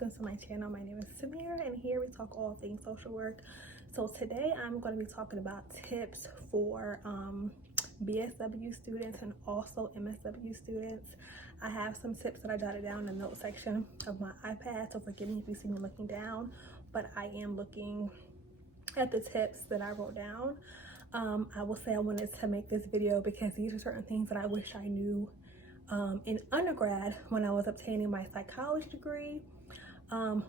welcome to my channel. My name is Samira and here we talk all things social work. So today I'm going to be talking about tips for BSW students and also MSW students. I have some tips that I jotted down in the notes section of my iPad, so forgive me if you see me looking down, but I am looking at the tips that I wrote down. I will say I wanted to make this video because these are certain things that I wish I knew in undergrad when I was obtaining my psychology degree.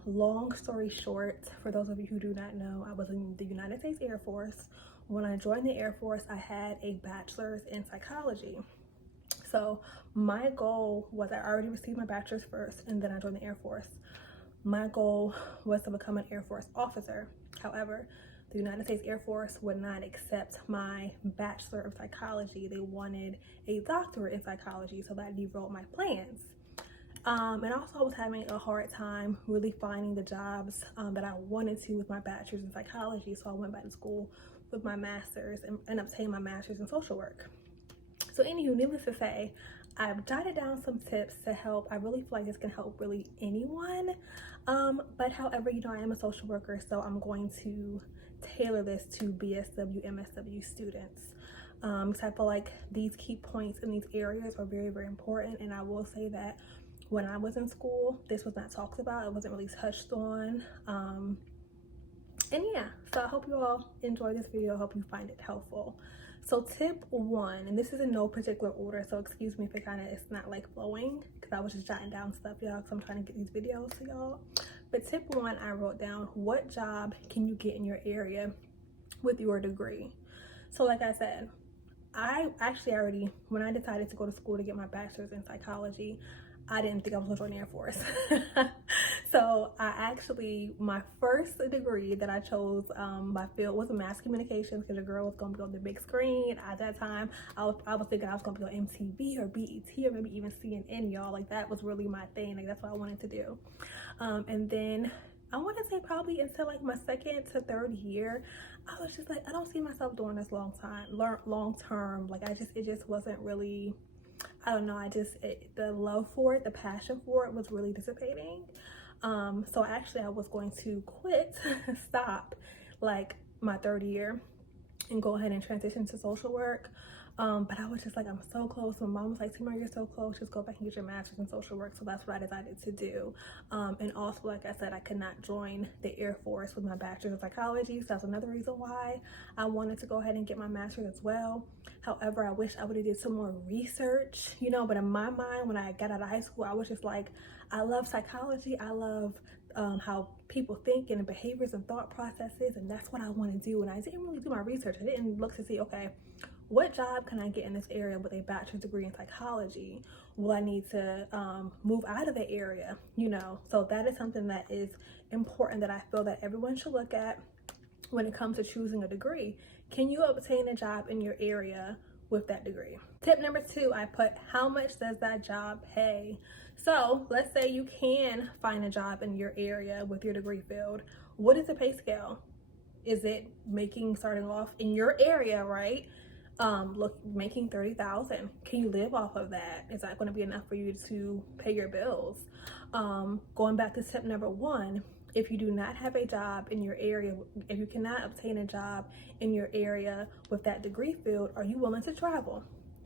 Long story short, for those of you who do not know, I was in the United States Air Force. When I joined the Air Force, I had a bachelor's in psychology. So my goal was, I already received my bachelor's first and then I joined the Air Force. My goal was to become an Air Force officer. However, the United States Air Force would not accept my Bachelor of Psychology. They wanted a doctorate in psychology, so that derailed my plans. And also I was having a hard time really finding the jobs that I wanted to with my bachelor's in psychology, so I went back to school with my master's and obtained my master's in social work. So anywho, needless to say, I've jotted down some tips to help. I really feel like this can help really anyone. But however, you know, I am a social worker, so I'm going to tailor this to BSW, MSW students. Because I feel like these key points in these areas are very, very important. And I will say that when I was in school, this was not talked about. It wasn't really touched on. And yeah, so I hope you all enjoy this video. I hope you find it helpful. So tip one, and this is in no particular order, so excuse me if it's not like flowing, because I was just jotting down stuff, y'all, because I'm trying to get these videos to y'all. But tip one, I wrote down, what job can you get in your area with your degree? So like I said, I actually already, when I decided to go to school to get my bachelor's in psychology, I didn't think I was going to join the Air Force. So I actually, my first degree that I chose, my field was mass communications, because a girl was going to be on the big screen. At that time, I was thinking I was going to be on MTV or BET or maybe even CNN, y'all. Like, that was really my thing. Like, that's what I wanted to do. And then I want to say probably until like my second to third year, I was just like, I don't see myself doing this long term. Like, it just wasn't really, I don't know, the love for it, the passion for it was really dissipating. So actually I was going to quit, stop like my third year and go ahead and transition to social work. But I was just like, I'm so close. My mom was like, Tamara, you're so close, just go back and get your master's in social work. So that's what I decided to do. And also, like I said, I could not join the Air Force with my bachelor's in psychology. So that's another reason why I wanted to go ahead and get my master's as well. However, I wish I would have did some more research, you know, but in my mind, when I got out of high school, I was just like, I love psychology. I love how people think and behaviors and thought processes, and that's what I want to do. And I didn't really do my research. I didn't look to see, okay, what job can I get in this area with a bachelor's degree in psychology? Will I need to move out of the area, you know? So that is something that is important that I feel that everyone should look at when it comes to choosing a degree. Can you obtain a job in your area with that degree? Tip number two, I put, how much does that job pay? So let's say you can find a job in your area with your degree field. What is the pay scale? Is it starting off in your area, right? Making $30,000. Can you live off of that? Is that going to be enough for you to pay your bills? Going back to tip number one, if you do not have a job in your area, if you cannot obtain a job in your area with that degree field, are you willing to travel?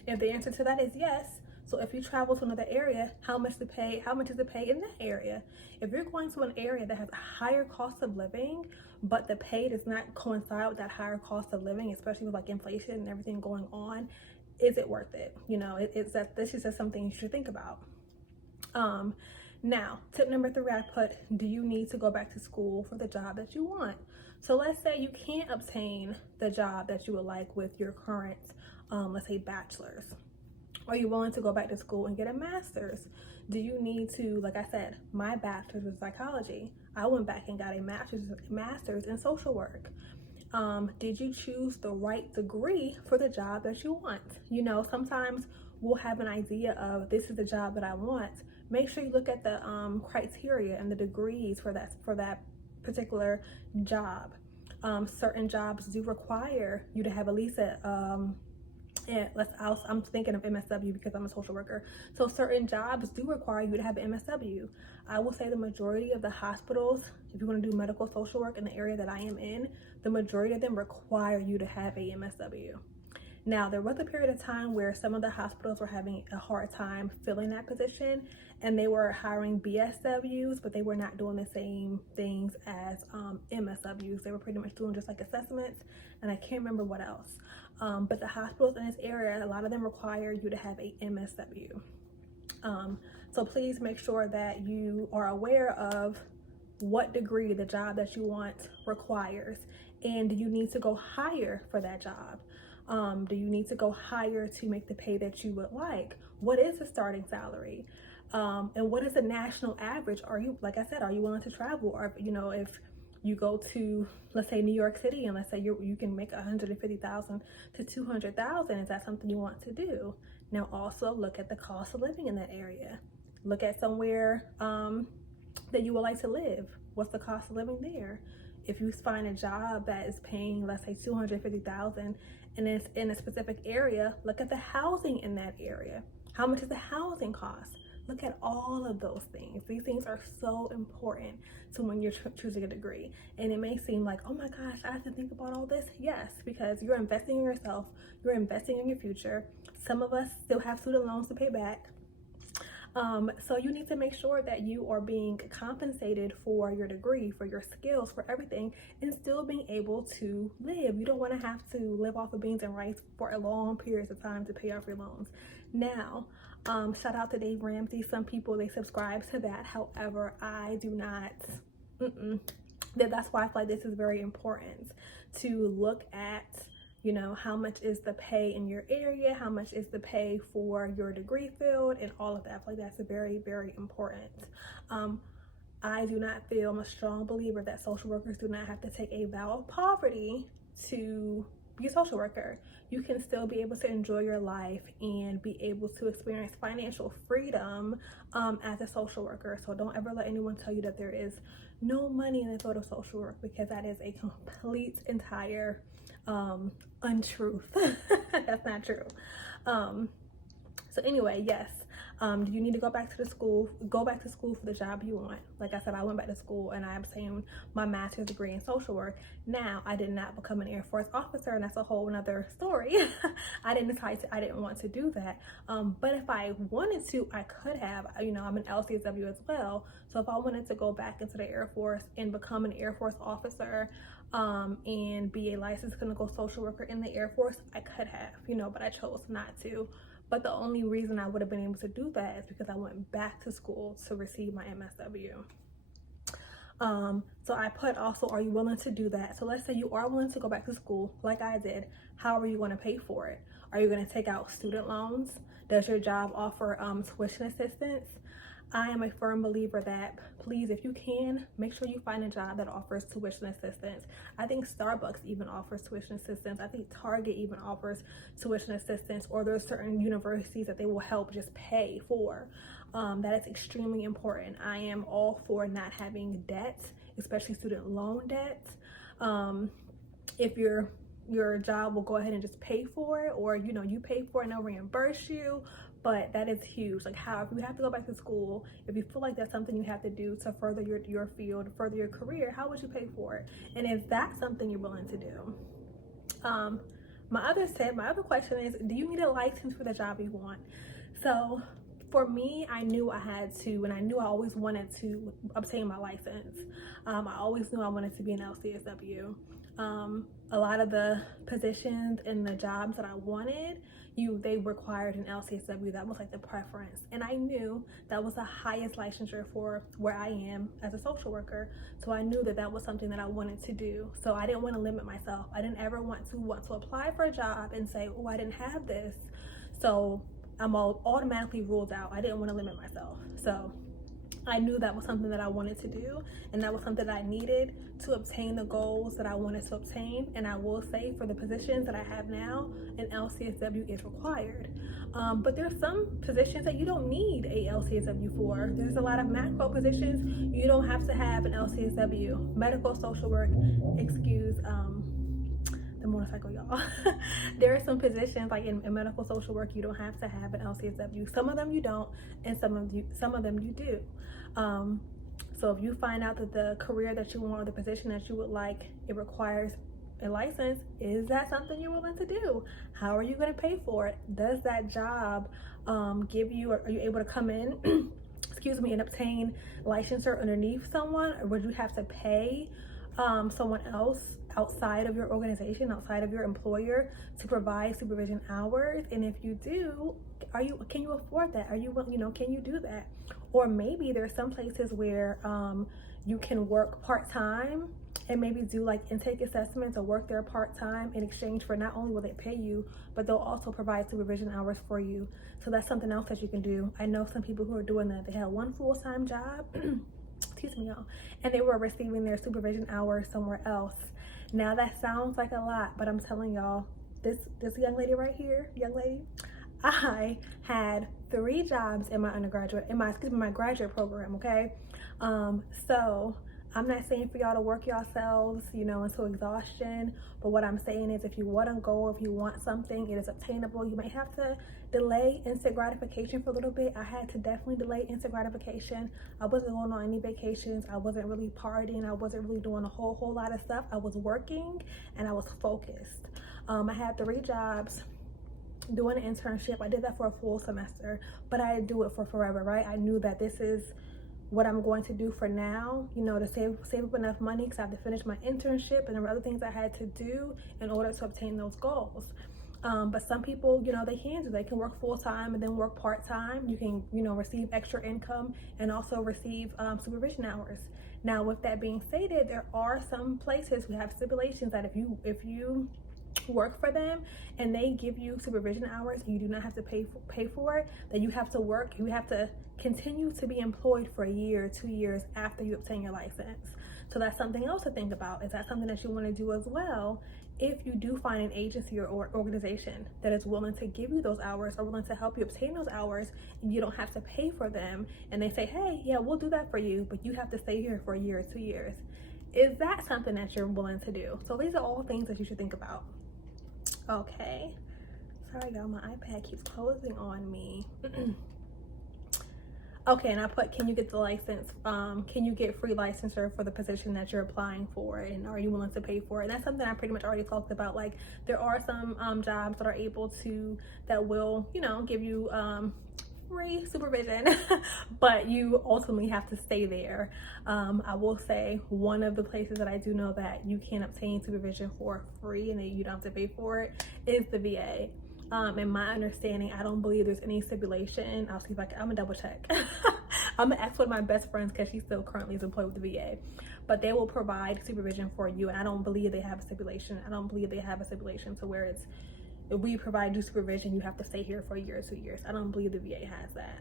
If the answer to that is yes, so if you travel to another area, how much is the pay in that area? If you're going to an area that has a higher cost of living, but the pay does not coincide with that higher cost of living, especially with like inflation and everything going on, is it worth it? You know, this is just something you should think about. Now, tip number three, I put, do you need to go back to school for the job that you want? So let's say you can't obtain the job that you would like with your current, let's say, bachelor's. Are you willing to go back to school and get a master's? Do you need to, like I said, my bachelor's was psychology. I went back and got a master's in social work. Did you choose the right degree for the job that you want? You know, sometimes we'll have an idea of, this is the job that I want. Make sure you look at the criteria and the degrees for that particular job. Certain jobs do require you to have at least And I'm thinking of MSW because I'm a social worker. So certain jobs do require you to have an MSW. I will say the majority of the hospitals, if you want to do medical social work in the area that I am in, the majority of them require you to have a MSW. Now, there was a period of time where some of the hospitals were having a hard time filling that position, and they were hiring BSWs, but they were not doing the same things as MSWs. They were pretty much doing just like assessments, and I can't remember what else. But the hospitals in this area, a lot of them require you to have a MSW. So please make sure that you are aware of what degree the job that you want requires, and do you need to go higher for that job? Do you need to go higher to make the pay that you would like? What is the starting salary? And what is the national average? Are you, like I said, are you willing to travel? Or, you know, if you go to, let's say, New York City, and let's say you can make $150,000 to $200,000, is that something you want to do? Now also look at the cost of living in that area. Look at somewhere that you would like to live. What's the cost of living there? If you find a job that is paying, let's say, $250,000 and it's in a specific area, look at the housing in that area. How much does the housing cost? Look at all of those things. These things are so important to when you're choosing a degree. And it may seem like, oh my gosh, I have to think about all this. Yes, because you're investing in yourself, you're investing in your future. Some of us still have student loans to pay back. So you need to make sure that you are being compensated for your degree, for your skills, for everything, and still being able to live. You don't want to have to live off of beans and rice for a long periods of time to pay off your loans. Now, shout out to Dave Ramsey. Some people, they subscribe to that. However, I do not. That's why I feel like this is very important to look at, you know, how much is the pay in your area, how much is the pay for your degree field, and all of that. I feel like that's very, very important. I do not feel, I'm a strong believer that social workers do not have to take a vow of poverty to be a social worker. You can still be able to enjoy your life and be able to experience financial freedom as a social worker. So don't ever let anyone tell you that there is no money in the field of social work, because that is a complete, entire untruth. That's not true. So anyway, yes. Do you need to go back to school for the job you want? Like I said, I went back to school and I obtained my master's degree in social work. Now, I did not become an Air Force officer, and that's a whole nother story. I didn't want to do that. But if I wanted to, I could have. You know, I'm an LCSW as well. So if I wanted to go back into the Air Force and become an Air Force officer, and be a licensed clinical social worker in the Air Force, I could have, you know, but I chose not to. But the only reason I would have been able to do that is because I went back to school to receive my MSW. So I put also, are you willing to do that? So let's say you are willing to go back to school like I did. How are you going to pay for it? Are you going to take out student loans? Does your job offer tuition assistance? I am a firm believer that, please, if you can, make sure you find a job that offers tuition assistance. I think Starbucks even offers tuition assistance. I think Target even offers tuition assistance, or there's certain universities that they will help just pay for. That is extremely important. I am all for not having debt, especially student loan debt. If your job will go ahead and just pay for it, or, you know, you pay for it and they'll reimburse you. But that is huge. Like, how, if you have to go back to school, if you feel like that's something you have to do to further your field, further your career, how would you pay for it? And is that something you're willing to do? My other question is, do you need a license for the job you want? So for me, I knew I had to, and I knew I always wanted to obtain my license. I always knew I wanted to be an LCSW. A lot of the positions and the jobs that I wanted, they required an LCSW. That was like the preference, and I knew that was the highest licensure for where I am as a social worker. So I knew that that was something that I wanted to do. So I didn't want to limit myself. I didn't ever want to apply for a job and say, oh, I didn't have this, so I'm automatically ruled out. I didn't want to limit myself. So I knew that was something that I wanted to do, and that was something that I needed to obtain the goals that I wanted to obtain. And I will say, for the positions that I have now, an LCSW is required. But there's some positions that you don't need a LCSW for. There's a lot of macro positions you don't have to have an LCSW. Medical social work, excuse the motorcycle, y'all. There are some positions like in medical social work, you don't have to have an LCSW. Some of them you don't, and some of them you do. So if you find out that the career that you want or the position that you would like, it requires a license, is that something you're willing to do? How are you going to pay for it? Does that job give you, are you able to come in excuse me, and obtain licensure underneath someone, or would you have to pay someone else outside of your organization, outside of your employer, to provide supervision hours? And if you do, can you afford that? Can you do that? Or maybe there's some places where you can work part-time and maybe do like intake assessments or work there part-time in exchange for not only will they pay you, but they'll also provide supervision hours for you. So that's something else that you can do. I know some people who are doing that. They have one full-time job, excuse me, y'all, and they were receiving their supervision hours somewhere else. Now that sounds like a lot, but I'm telling y'all, this young lady right here, I had 3 jobs in my my graduate program, okay? So I'm not saying for y'all to work yourselves, until exhaustion, but what I'm saying is if you want a goal, if you want something, it is obtainable. You may have to delay instant gratification for a little bit. I had to definitely delay instant gratification. I wasn't going on any vacations. I wasn't really partying. I wasn't really doing a whole lot of stuff. I was working and I was focused. I had 3 jobs. Doing an internship, I did that for a full semester, but I didn't do it for forever, right? I knew that this is what I'm going to do for now, to save up enough money, because I have to finish my internship and there were other things I had to do in order to obtain those goals. But some people, they can work full-time and then work part-time. You can, receive extra income and also receive supervision hours. Now, with that being stated, there are some places who have stipulations that if you work for them and they give you supervision hours and you do not have to pay for it, that you have to continue to be employed for a year, 2 years after you obtain your license. So that's something else to think about. Is that something that you want to do as well? If you do find an agency or organization that is willing to give you those hours or willing to help you obtain those hours, and you don't have to pay for them, and they say, hey, yeah, we'll do that for you, but you have to stay here for a year or 2 years. Is that something that you're willing to do? So these are all things that you should think about. Okay, sorry y'all, my iPad keeps closing on me. Okay, and I put, can you get the license? Can you get free licensure for the position that you're applying for, and are you willing to pay for it? And that's something I pretty much already talked about. Like, there are some jobs that are able to, that will, give you free supervision, but you ultimately have to stay there. I will say one of the places that I do know that you can obtain supervision for free and that you don't have to pay for it is the VA. In my understanding, I don't believe there's any stipulation. I'll see if I'm gonna double check. I'm gonna ask one of my best friends because she still currently is employed with the VA, but they will provide supervision for you, and I don't believe they have a stipulation. I don't believe they have a stipulation to where it's, if we provide you supervision, you have to stay here for a year or 2 years. I don't believe the VA has that.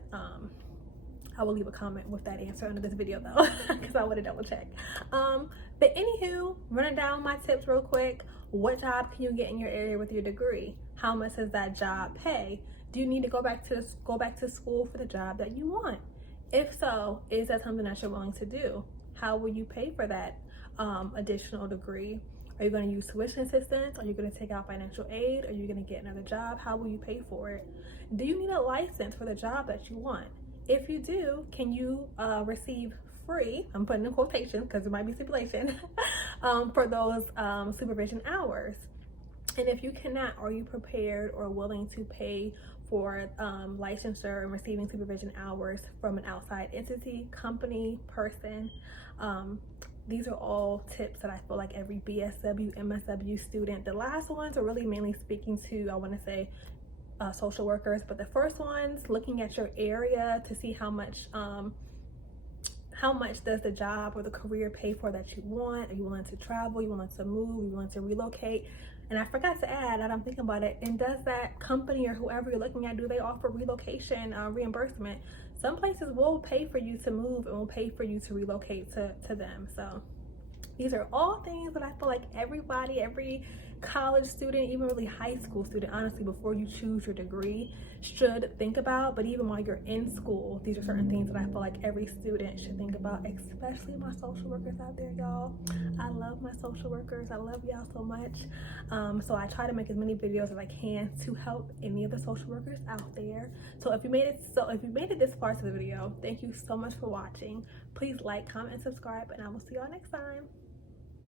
I will leave a comment with that answer under this video though, because I want to double check. But anywho, running down my tips real quick. What job can you get in your area with your degree? How much does that job pay? Do you need to go back to school for the job that you want? If so, is that something that you're willing to do? How will you pay for that additional degree? Are you going to use tuition assistance? Are you going to take out financial aid? Are you going to get another job? How will you pay for it? Do you need a license for the job that you want? If you do, can you receive free, I'm putting in quotations because there might be stipulation, for those supervision hours? And if you cannot, are you prepared or willing to pay for licensure and receiving supervision hours from an outside entity, company, person? These are all tips that I feel like every BSW, MSW student, the last ones are really mainly speaking to, I want to say, social workers, but the first ones, looking at your area to see how much does the job or the career pay for that you want. Are you willing to travel? Are you willing to move? Are you willing to relocate? And I forgot to add, I'm thinking about it, and does that company or whoever you're looking at, do they offer relocation reimbursement? Some places will pay for you to move and will pay for you to relocate to them. So these are all things that I feel like everybody, every college student, even really high school student, honestly, before you choose your degree, should think about. But even while you're in school, these are certain things that I feel like every student should think about, especially my social workers out there, y'all. I love my social workers. I love y'all so much. So I try to make as many videos as I can to help any of the social workers out there. So if you made it this far to the video, thank you so much for watching. Please like, comment, and subscribe, and I will see y'all next time.